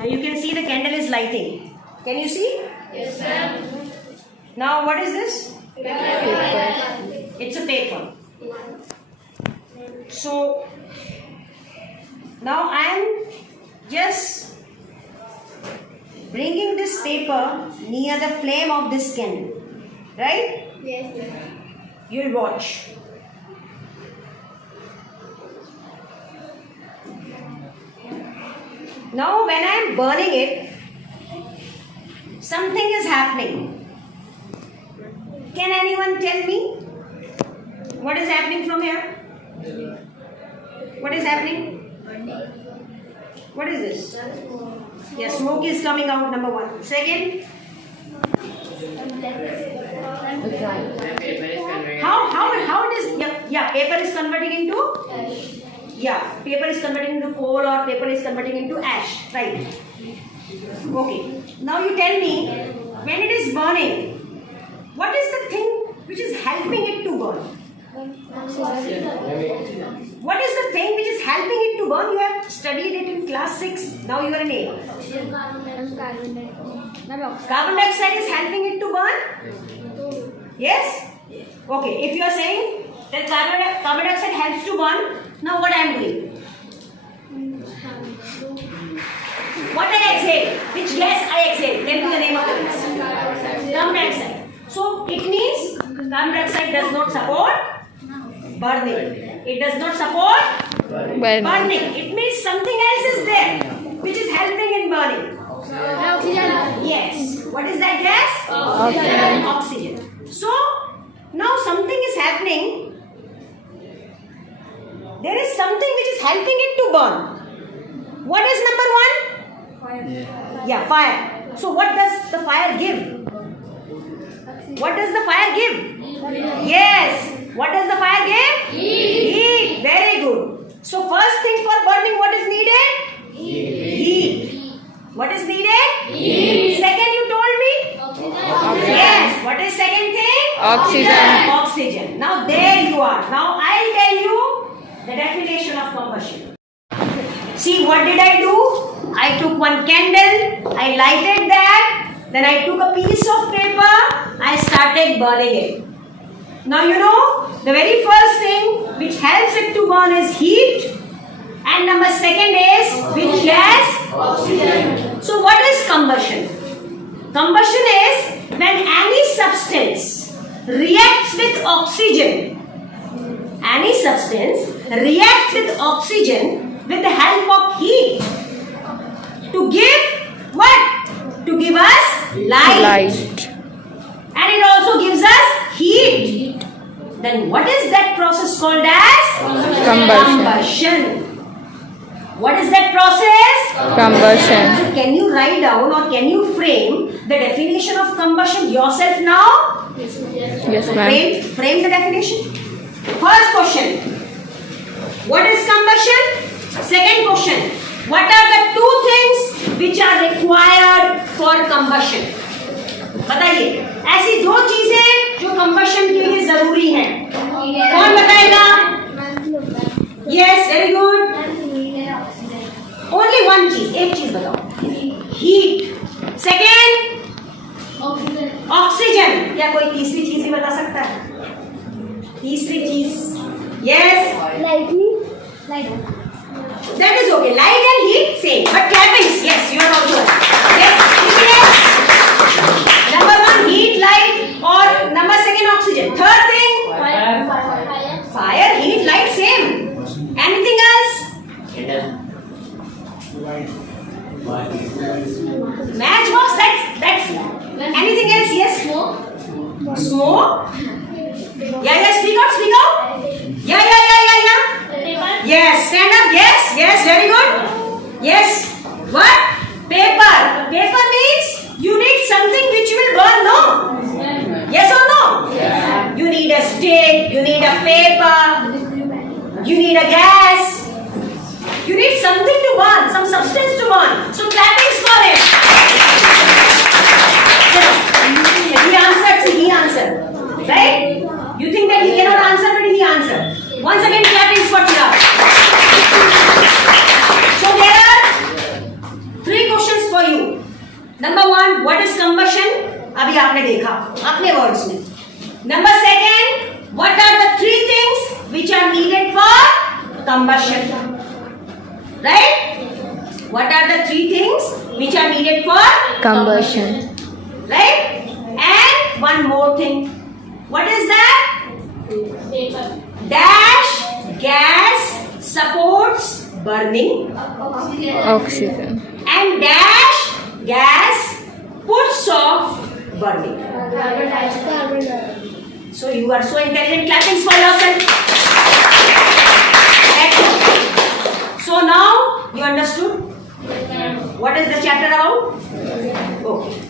Now you can see the candle is lighting. Can you see? Yes, sir. Now what is this? Paper. It's a paper. So now I am just bringing this paper near the flame of this candle. Right? Yes, sir. You'll watch. Now when I am burning it, something is happening. Can anyone tell me what is happening from here? What is happening? What is this? Yes, smoke is coming out, number one. Second, how it is? Yeah, paper is converting into? Paper is converting into coal or paper is converting into ash, right? Okay. Now you tell me, when it is burning, what is the thing which is helping it to burn? What is the thing which is helping it to burn? You have studied it in class 6. Now you are in 8. Carbon dioxide is helping it to burn? Yes? Okay. If you are saying that carbon dioxide helps to burn, now what I am doing? What I exhale? Which gas I exhale? Tell me the name of the gas. Carbon dioxide. So it means carbon dioxide does not support burning. It does not support burning. It means something else is there which is helping in burning. Oxygen. Yes. What is that gas? Oxygen. So now something is happening. There is something which is helping it to burn. What is number one? Fire. Fire. So what does the fire give? What does the fire give? Yes. What does the fire give? Heat. Very good. So first thing for burning, what is needed? Heat. What is needed? Heat. Second, you told me? Oxygen. Yes. What is second thing? Oxygen. Now there you are. Now I'll tell you the definition of combustion. See, what did I do? I took one candle, I lighted that, then I took a piece of paper, I started burning it. Now you know, the very first thing which helps it to burn is heat, and number second is which gas? Oxygen. So what is combustion? Combustion is when any substance reacts with oxygen. Any substance reacts with oxygen with the help of heat to give what? To give us light. And it also gives us heat. Then what is that process called as? Combustion. What is that process? Combustion. So can you write down or can you frame the definition of combustion yourself now? Yes, ma'am. Frame the definition. First question, what is combustion? Second question, what are the two things which are required for combustion? बताइए, ऐसी दो चीजें जो combustion के लिए जरूरी हैं, कौन बताएगा? Yes, very good. Only one चीज, एक चीज बताओ. Heat. Second, oxygen. क्या कोई तीसरी चीज भी बता सकता है? तीसरी चीज, yes. Light. That is okay. Light and heat same, but clappings, yes, you are also right. Yes, yes. Number one, heat, light, or number second, oxygen. Third thing, fire, heat, light, same. Anything else? Matchbox. That's. Anything else? Yes. Smoke. Yeah. Speak out. Yeah. Yes, stand up. Yes, very good. Yes. What? Paper. Paper means you need something which will burn, no? Yes or no? Yeah. You need a stick, you need a paper, you need a gas. You need something to burn, some substance to burn. So clappings for him. He answered. Right? You think that he cannot answer, but he answered. Once again, clappings for Chirag. So there are 3 questions आपने देखा अपने words में. Number second, what are the three things which are needed for combustion? Right? What are the three things which are needed for Combustion. right? And one more thing. What is that? Dash gas supports burning Oxygen. and dash gas puts off burning. So you are so intelligent. Clapping for yourself. So now you understood what is the chapter about? Okay.